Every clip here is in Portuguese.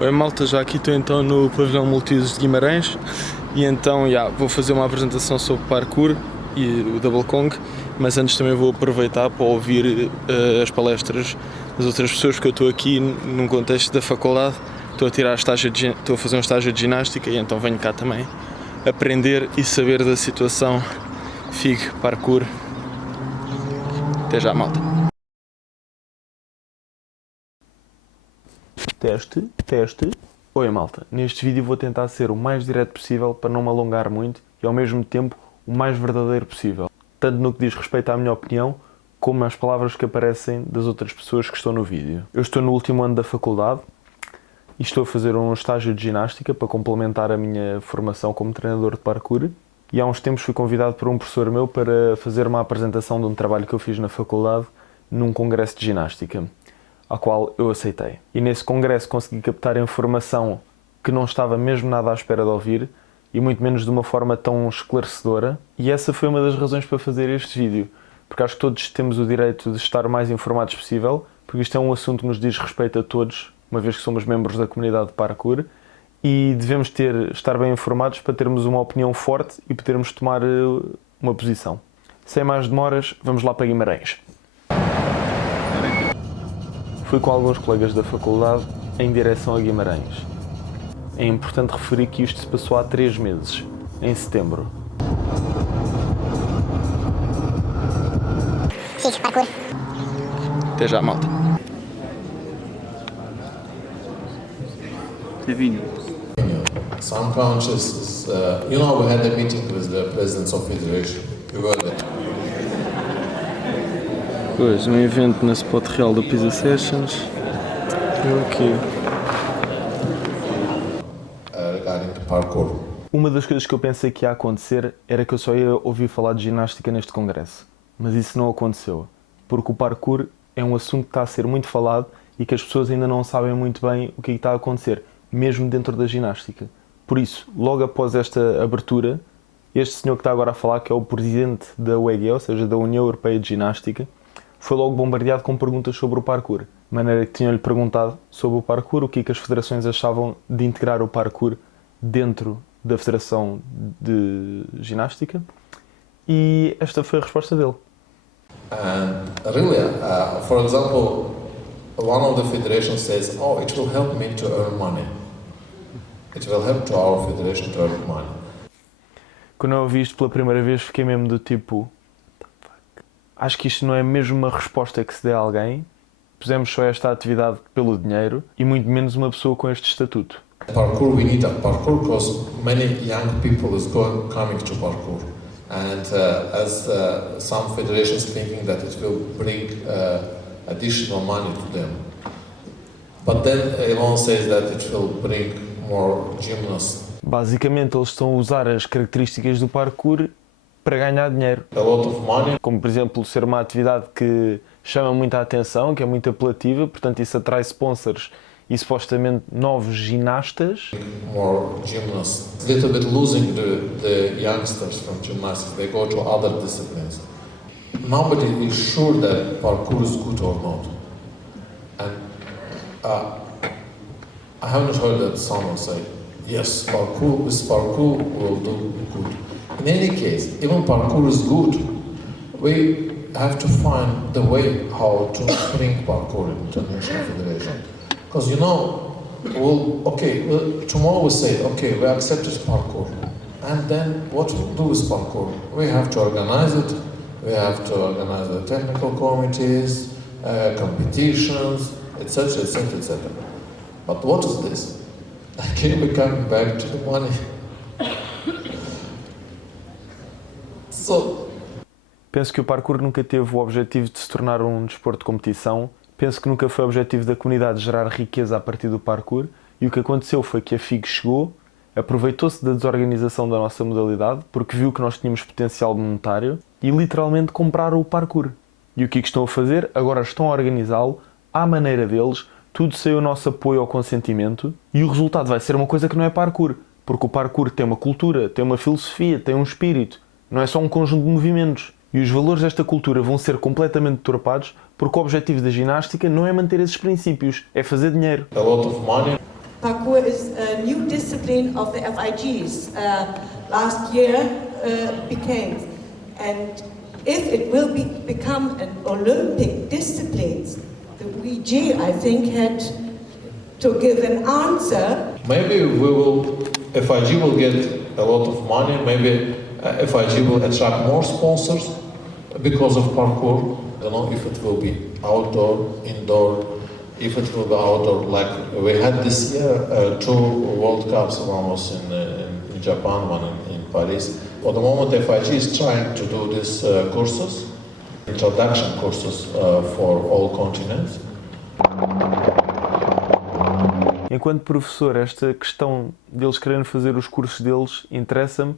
Oi malta, já aqui estou então no pavilhão multiusos de Guimarães e então vou fazer uma apresentação sobre parkour e o Double Kong, mas antes também vou aproveitar para ouvir as palestras das outras pessoas, porque eu estou aqui num contexto da faculdade, estou a fazer um estágio de ginástica e então venho cá também aprender e saber da situação FIG Parkour. Até já, malta. Teste. Oi malta, neste vídeo vou tentar ser o mais direto possível para não me alongar muito e ao mesmo tempo o mais verdadeiro possível, tanto no que diz respeito à minha opinião, como às palavras que aparecem das outras pessoas que estão no vídeo. Eu estou no último ano da faculdade e estou a fazer um estágio de ginástica para complementar a minha formação como treinador de parkour e há uns tempos fui convidado por um professor meu para fazer uma apresentação de um trabalho que eu fiz na faculdade num congresso de ginástica, ao qual eu aceitei. E nesse congresso consegui captar informação que não estava mesmo nada à espera de ouvir e muito menos de uma forma tão esclarecedora. E essa foi uma das razões para fazer este vídeo, porque acho que todos temos o direito de estar o mais informados possível, porque isto é um assunto que nos diz respeito a todos, uma vez que somos membros da comunidade de parkour, e devemos estar bem informados para termos uma opinião forte e podermos tomar uma posição. Sem mais demoras, vamos lá para Guimarães. Fui com alguns colegas da faculdade em direção a Guimarães. É importante referir que isto se passou há 3 meses, em setembro. FIG Parkour. Até já, malta. So I'm conscious, we had a meeting with the presidents of federation. You were there. Pois, um evento na spot real do Pisa Sessions. Regarding the parkour. Uma das coisas que eu pensei que ia acontecer era que eu só ia ouvir falar de ginástica neste congresso. Mas isso não aconteceu, porque o parkour é um assunto que está a ser muito falado e que as pessoas ainda não sabem muito bem o que está a acontecer, mesmo dentro da ginástica. Por isso, logo após esta abertura, este senhor que está agora a falar, que é o presidente da UEG, ou seja, da União Europeia de Ginástica, foi logo bombardeado com perguntas sobre o parkour. De maneira que tinham-lhe perguntado sobre o parkour, o que as federações achavam de integrar o parkour dentro da Federação de Ginástica. E esta foi a resposta dele. And really, for example, one of the federations says, "Oh, it will help me to earn money. It will help to our federation to earn money." Quando eu ouvi isto pela primeira vez, fiquei mesmo do tipo, acho que isto não é mesmo uma resposta que se dê a alguém. Pusemos só esta atividade pelo dinheiro e muito menos uma pessoa com este estatuto. Parkour, we need a parkour because many young people is coming to parkour, and as some federations thinking that it will bring additional money to them, but then Elon says that it will bring more gymnasts. Basicamente, eles estão a usar as características do parkour para ganhar dinheiro. A lot of money. Como, por exemplo, ser uma atividade que chama muita atenção, que é muito apelativa, portanto isso atrai sponsors e supostamente novos ginastas. More gymnasts. Little bit losing the youngsters from gymnastics. They go to other disciplines. Nobody is sure that parkour is good or not. And I haven't heard that someone say, yes, with parkour will do good. In any case, even parkour is good. We have to find the way how to bring parkour into the International Federation. Because tomorrow we say, okay, we accepted parkour. And then what we'll do with parkour? We have to organize it. We have to organize the technical committees, competitions, etc., etc., etc. But what is this? Again, we're coming back to the money. Penso que o parkour nunca teve o objetivo de se tornar um desporto de competição. Penso que nunca foi o objetivo da comunidade gerar riqueza a partir do parkour. E o que aconteceu foi que a FIG chegou, aproveitou-se da desorganização da nossa modalidade, porque viu que nós tínhamos potencial monetário, e literalmente compraram o parkour. E o que estão a fazer? Agora estão a organizá-lo à maneira deles, tudo sem o nosso apoio ao consentimento, e o resultado vai ser uma coisa que não é parkour, porque o parkour tem uma cultura, tem uma filosofia, tem um espírito, não é só um conjunto de movimentos. E os valores desta cultura vão ser completamente deturpados porque o objetivo da ginástica não é manter esses princípios, é fazer dinheiro. A lot of money. Parkour is a new discipline of the FIGs. Last year became, and if it will become an Olympic discipline, the WG, I think, had to give an answer. Maybe FIG will get a lot of money, maybe FIG will attract more sponsors because of parkour. I don't know if it will be outdoor, indoor, if it will be outdoor, like we had this year 2 World Cups, one was in Japan, one in Paris. For the moment, FIG is trying to do these courses, introduction courses for all continents. Enquanto professor, esta questão deles querendo fazer os cursos deles interessa-me,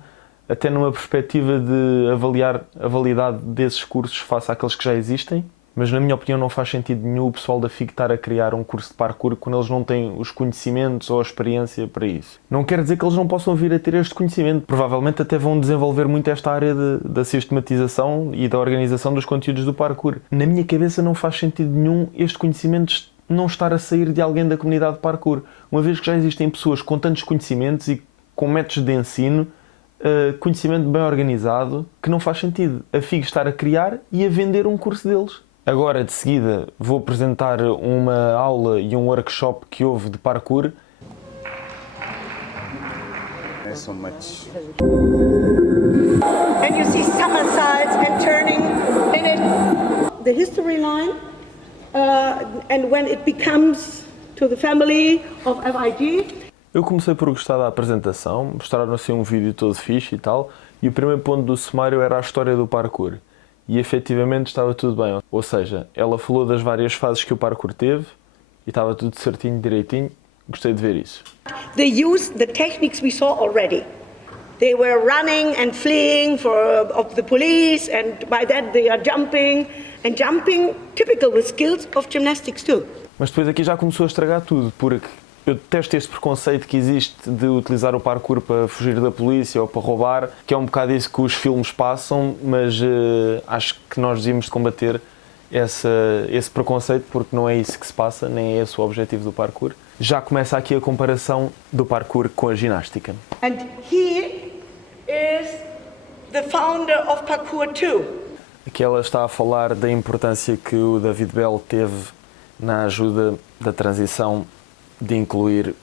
até numa perspectiva de avaliar a validade desses cursos face àqueles que já existem, mas na minha opinião não faz sentido nenhum o pessoal da FIG estar a criar um curso de parkour quando eles não têm os conhecimentos ou a experiência para isso. Não quer dizer que eles não possam vir a ter este conhecimento, provavelmente até vão desenvolver muito esta área da sistematização e da organização dos conteúdos do parkour. Na minha cabeça não faz sentido nenhum este conhecimento não estar a sair de alguém da comunidade de parkour, uma vez que já existem pessoas com tantos conhecimentos e com métodos de ensino, conhecimento bem organizado, que não faz sentido a FIG estar a criar e a vender um curso deles. Agora, de seguida, vou apresentar uma aula e um workshop que houve de parkour. There's so much. And you see somersaults and turning in it. The history line, and when it becomes to the family of FIG. Eu comecei por gostar da apresentação, mostraram assim um vídeo todo fixe e tal, e o primeiro ponto do sumário era a história do parkour. E efetivamente estava tudo bem, ou seja, ela falou das várias fases que o parkour teve e estava tudo certinho, direitinho, gostei de ver isso. They used the techniques we saw already. They were running and fleeing of the police, and by that they are jumping, typical with skills of gymnastics too. Mas depois aqui já começou a estragar tudo, porque eu detesto este preconceito que existe de utilizar o parkour para fugir da polícia ou para roubar, que é um bocado isso que os filmes passam, mas acho que nós devíamos combater esse preconceito, porque não é isso que se passa, nem é esse o objetivo do parkour. Já começa aqui a comparação do parkour com a ginástica. And he is the founder of Parkour too. Aqui ela está a falar da importância que o David Bell teve na ajuda da transição de incluir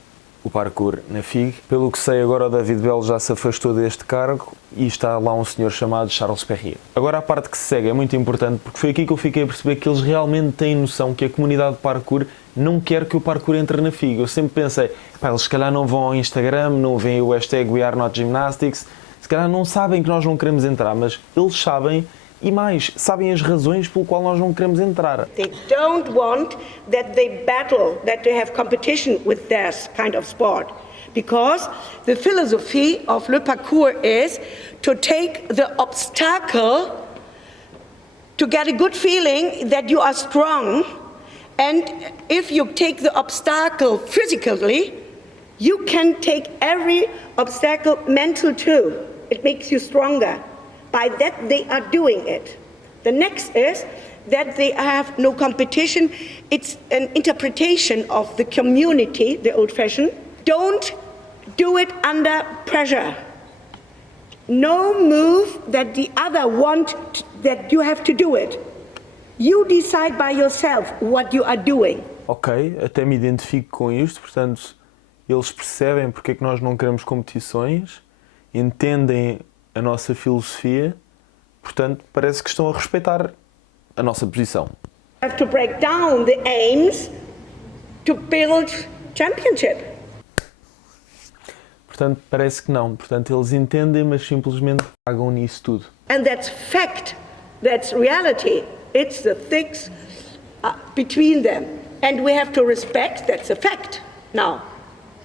o parkour na FIG. Pelo que sei, agora o David Bell já se afastou deste cargo e está lá um senhor chamado Charles Perrier. Agora a parte que se segue é muito importante, porque foi aqui que eu fiquei a perceber que eles realmente têm noção que a comunidade de parkour não quer que o parkour entre na FIG. Eu sempre pensei, eles se calhar não vão ao Instagram, não veem o hashtag WeAreNotGymnastics, se calhar não sabem que nós não queremos entrar, mas eles sabem. E mais, sabem as razões pelo qual nós não queremos entrar. They don't want that they battle, that they have competition with their kind of sport. Because the philosophy of le parkour is to take the obstacle to get a good feeling that you are strong. And if you take the obstacle physically, you can take every obstacle mental too. It makes you stronger. By that they are doing it. The next is that they have no competition. It's an interpretation of the community, the old-fashioned. Don't do it under pressure. No move that the other that you have to do it. You decide by yourself what you are doing. Ok, até me identifico com isto, portanto, eles percebem porque é que nós não queremos competições, entendem a nossa filosofia, portanto, parece que estão a respeitar a nossa posição. Have to break down the aims to build championship. Portanto, parece que não. Portanto, eles entendem, mas simplesmente pagam nisso tudo. And that's fact. That's reality. It's the things between them. And we have to respect that's a fact now.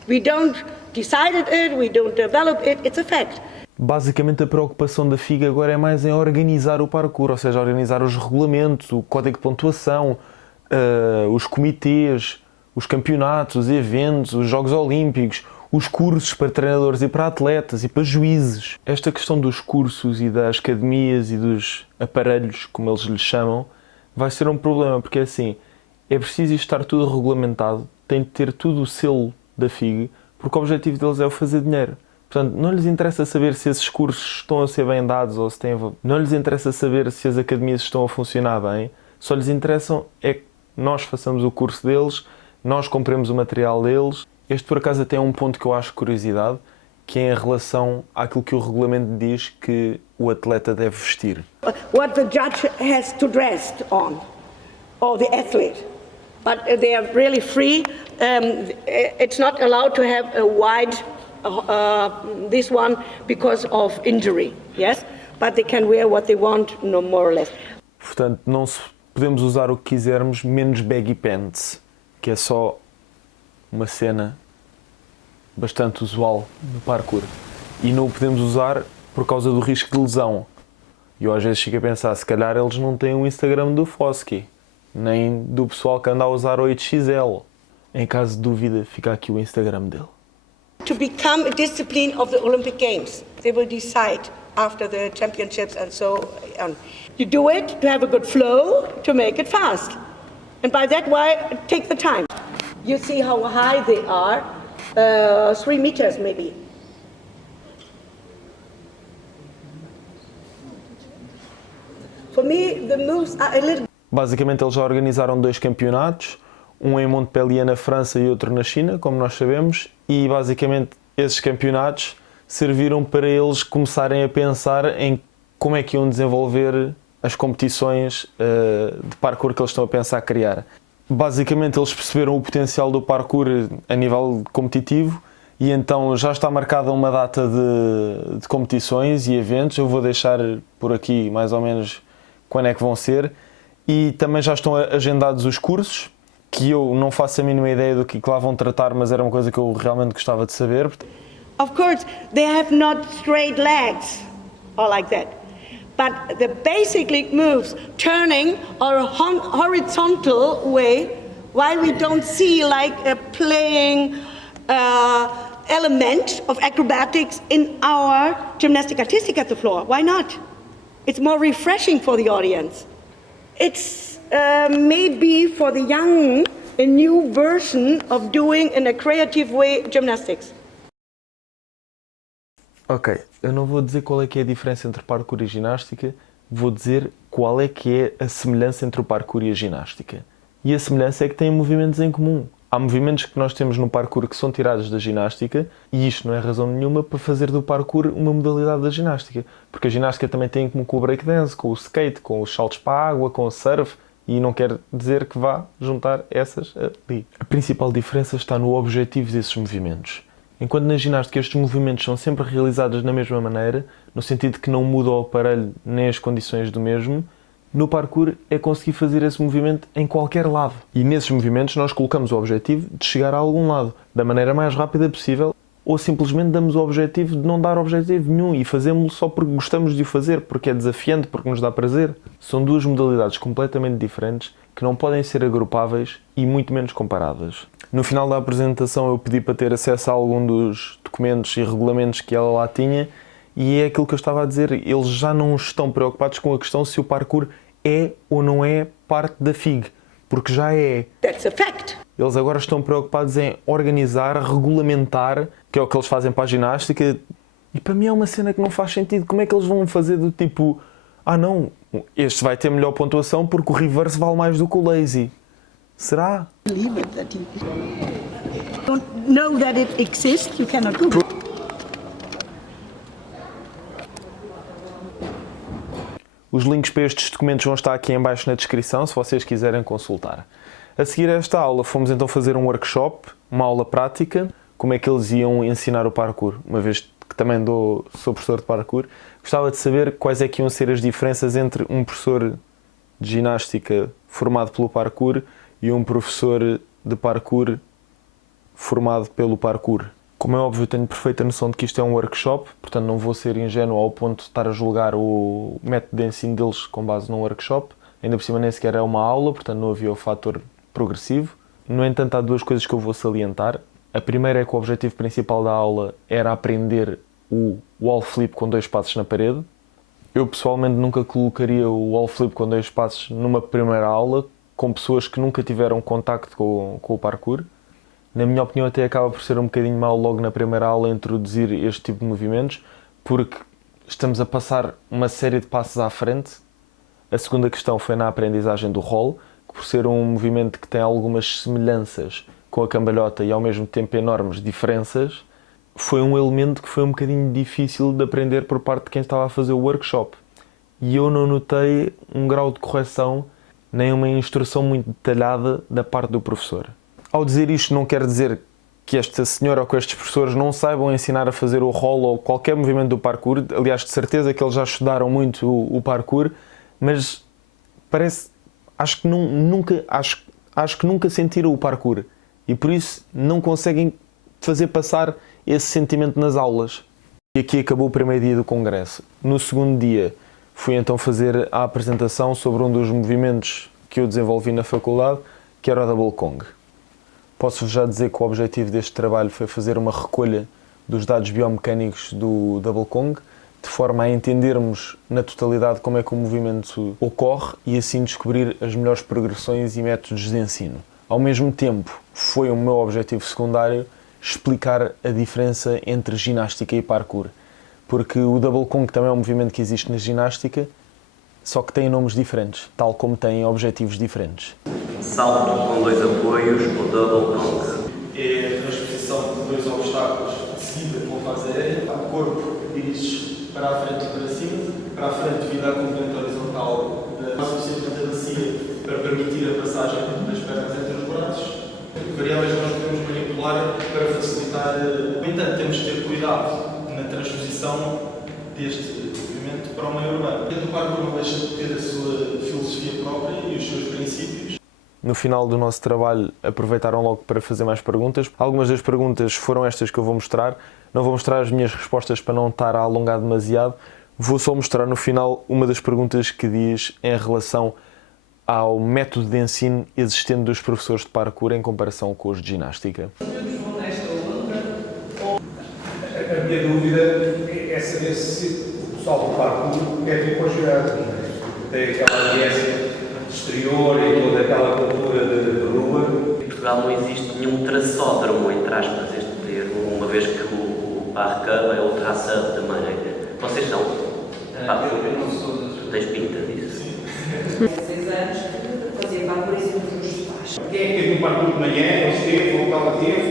We don't decide it, we don't develop it, it's a fact. Basicamente a preocupação da FIG agora é mais em organizar o parkour, ou seja, organizar os regulamentos, o código de pontuação, os comitês, os campeonatos, os eventos, os Jogos Olímpicos, os cursos para treinadores e para atletas e para juízes. Esta questão dos cursos e das academias e dos aparelhos, como eles lhes chamam, vai ser um problema, porque assim, é preciso estar tudo regulamentado, tem de ter tudo o selo da FIG, porque o objetivo deles é o fazer dinheiro. Portanto, não lhes interessa saber se esses cursos estão a ser bem dados ou se têm... Não lhes interessa saber se as academias estão a funcionar bem. Só lhes interessam é que nós façamos o curso deles, nós compremos o material deles. Este, por acaso, até é um ponto que eu acho curiosidade, que é em relação àquilo que o regulamento diz que o atleta deve vestir. What the judge has to dress on, or the athlete. But they are really free. It's not allowed to have a wide, this one, because of injury, yes? But they can wear what they want, no more or less. Portanto, não podemos usar o que quisermos, menos baggy pants, que é só uma cena bastante usual no parkour. E não o podemos usar por causa do risco de lesão. E eu às vezes fico a pensar, se calhar eles não têm o Instagram do Foski, nem do pessoal que anda a usar o 8XL. Em caso de dúvida, fica aqui o Instagram dele. To become a discipline of the Olympic Games, they will decide after the championships and so on. You do it to have a good flow, to make it fast. And by that way, take the time. You see how high they are, 3 meters maybe. For me, the moves are a little... Basicamente, eles já organizaram 2 campeonatos, um em Montpellier na França e outro na China, como nós sabemos, e basicamente esses campeonatos serviram para eles começarem a pensar em como é que iam desenvolver as competições de parkour que eles estão a pensar criar. Basicamente, eles perceberam o potencial do parkour a nível competitivo e então já está marcada uma data de competições e eventos. Eu vou deixar por aqui mais ou menos quando é que vão ser. E também já estão agendados os cursos, que eu não faço a mínima ideia do que lá vão tratar, mas era uma coisa que eu realmente gostava de saber. Of course, they have not straight legs or like that. But the basic moves, turning or horizontal way, why we don't see like a playing element of acrobatics in our gymnastic artistic at the floor? Why not? It's more refreshing for the audience. It's maybe for the young a new version of doing in a creative way gymnastics. Ok, eu não vou dizer qual é que é a diferença entre parkour e ginástica, vou dizer qual é que é a semelhança entre o parkour e a ginástica. E a semelhança é que têm movimentos em comum. Há movimentos que nós temos no parkour que são tirados da ginástica e isto não é razão nenhuma para fazer do parkour uma modalidade da ginástica. Porque a ginástica também tem em comum com o breakdance, com o skate, com os saltos para a água, com o surf e não quer dizer que vá juntar essas ali. A principal diferença está no objetivo desses movimentos. Enquanto na ginástica estes movimentos são sempre realizados da mesma maneira, no sentido que não muda o aparelho nem as condições do mesmo, no parkour é conseguir fazer esse movimento em qualquer lado. E nesses movimentos nós colocamos o objetivo de chegar a algum lado, da maneira mais rápida possível, ou simplesmente damos o objetivo de não dar objetivo nenhum e fazemos-lo só porque gostamos de o fazer, porque é desafiante, porque nos dá prazer. São duas modalidades completamente diferentes que não podem ser agrupáveis e muito menos comparadas. No final da apresentação eu pedi para ter acesso a algum dos documentos e regulamentos que ela lá tinha e é aquilo que eu estava a dizer, eles já não estão preocupados com a questão se o parkour é ou não é parte da FIG, porque já é. That's a fact. Eles agora estão preocupados em organizar, regulamentar, que é o que eles fazem para a ginástica, e para mim é uma cena que não faz sentido. Como é que eles vão fazer do tipo, não, este vai ter melhor pontuação porque o reverse vale mais do que o lazy. Será? Believe it that you don't know that it exists, you cannot do it. Os links para estes documentos vão estar aqui em baixo na descrição, se vocês quiserem consultar. A seguir a esta aula fomos então fazer um workshop, uma aula prática, como é que eles iam ensinar o parkour. Uma vez que também sou professor de parkour, gostava de saber quais é que iam ser as diferenças entre um professor de ginástica formado pelo parkour e um professor de parkour formado pelo parkour. Como é óbvio, tenho perfeita noção de que isto é um workshop, portanto não vou ser ingênuo ao ponto de estar a julgar o método de ensino deles com base num workshop. Ainda por cima nem sequer é uma aula, portanto não havia o fator progressivo. No entanto, há duas coisas que eu vou salientar. A primeira é que o objetivo principal da aula era aprender o wall flip com 2 passos na parede. Eu pessoalmente nunca colocaria o wall flip com 2 passos numa primeira aula com pessoas que nunca tiveram contacto com o parkour. Na minha opinião, até acaba por ser um bocadinho mau logo na primeira aula introduzir este tipo de movimentos, porque estamos a passar uma série de passos à frente. A segunda questão foi na aprendizagem do roll, que por ser um movimento que tem algumas semelhanças com a cambalhota e ao mesmo tempo enormes diferenças, foi um elemento que foi um bocadinho difícil de aprender por parte de quem estava a fazer o workshop. E eu não notei um grau de correção nem uma instrução muito detalhada da parte do professor. Ao dizer isto, não quer dizer que esta senhora ou que estes professores não saibam ensinar a fazer o roll ou qualquer movimento do parkour. Aliás, de certeza que eles já estudaram muito o parkour, mas acho que nunca sentiram o parkour e por isso não conseguem fazer passar esse sentimento nas aulas. E aqui acabou o primeiro dia do congresso. No segundo dia fui então fazer a apresentação sobre um dos movimentos que eu desenvolvi na faculdade, que era o Double Kong. Posso-vos já dizer que o objetivo deste trabalho foi fazer uma recolha dos dados biomecânicos do Double Kong, de forma a entendermos na totalidade como é que o movimento ocorre e assim descobrir as melhores progressões e métodos de ensino. Ao mesmo tempo, foi o meu objetivo secundário explicar a diferença entre ginástica e parkour, porque o Double Kong também é um movimento que existe na ginástica, só que tem nomes diferentes, tal como tem objetivos diferentes. Salto com 2 apoios, o Double Kong. É a transposição de 2 obstáculos de seguida com a fase aérea, o corpo diriges para a frente e para cima, para a frente devido à componente horizontal da suficientemente bacia para permitir a passagem das pernas entre os braços. Variáveis que nós podemos manipular para facilitar. No entanto, temos de ter cuidado na transposição deste movimento para o meio urbano. O parkour não deixa de ter a sua filosofia própria e os seus princípios. No final do nosso trabalho, aproveitaram logo para fazer mais perguntas. Algumas das perguntas foram estas que eu vou mostrar. Não vou mostrar as minhas respostas para não estar a alongar demasiado. Vou só mostrar no final uma das perguntas que diz em relação ao método de ensino existente dos professores de parkour em comparação com os de ginástica. A minha dúvida é saber se o pessoal do parkour é tipo aos gigantes, tem aquela ambiência exterior e toda aquela cultura de rua. Em Portugal não existe nenhum traçódromo, entre aspas, este termo, uma vez que o parkour é o traçado também. Vocês são? Eu não sou das... Tu tens pinta disso? Há 6 anos fazia parkour em cima dos meus pais. Quem é que teve um parkour de manhã, ou esteve, ou estava teve?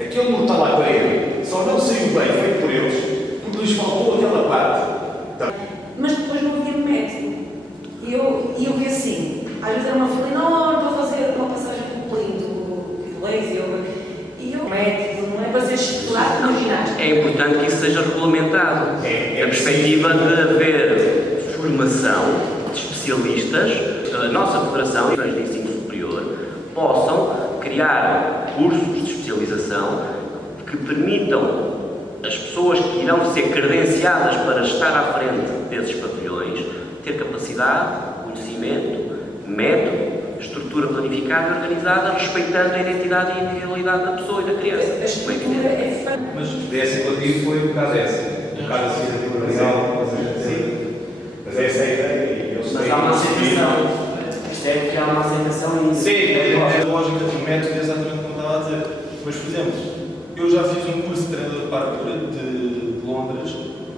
Aquele não está lá para ele, só não saiu bem feito por eles, porque lhes faltou aquela parte. Mas depois não havia método. E eu vi assim, às vezes era uma fila enorme para fazer uma passagem com o plinto, e eu método, não é para ser estudado no ginásio. É importante que isso seja regulamentado. A perspectiva de haver formação de especialistas, a nossa Federação e os de Ensino Superior possam criar cursos de especialização que permitam as pessoas que irão ser credenciadas para estar à frente desses pavilhões ter capacidade, conhecimento, método, estrutura planificada e organizada, respeitando a identidade e a individualidade da pessoa e da criança. A estrutura é Mas desse motivo foi o caso esse. O caso assim, mas essa é a ideia. Mas há uma aceitação. Isto é que há uma aceitação. Sim, A lógica do método é exatamente como estava a dizer. Mas, por exemplo, eu já fiz um curso de treinador de parkour de Londres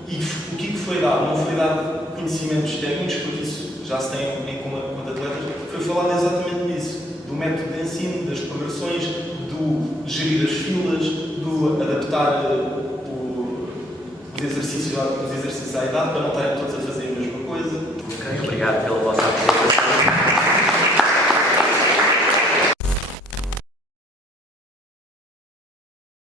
e o que foi dado? Não foi dado conhecimentos técnicos, por isso já se tem em conta atletas, foi falado exatamente disso, do método de ensino, das progressões, do gerir as filas, do adaptar os exercícios à idade para não estarem todos a fazer a mesma coisa. Obrigado pela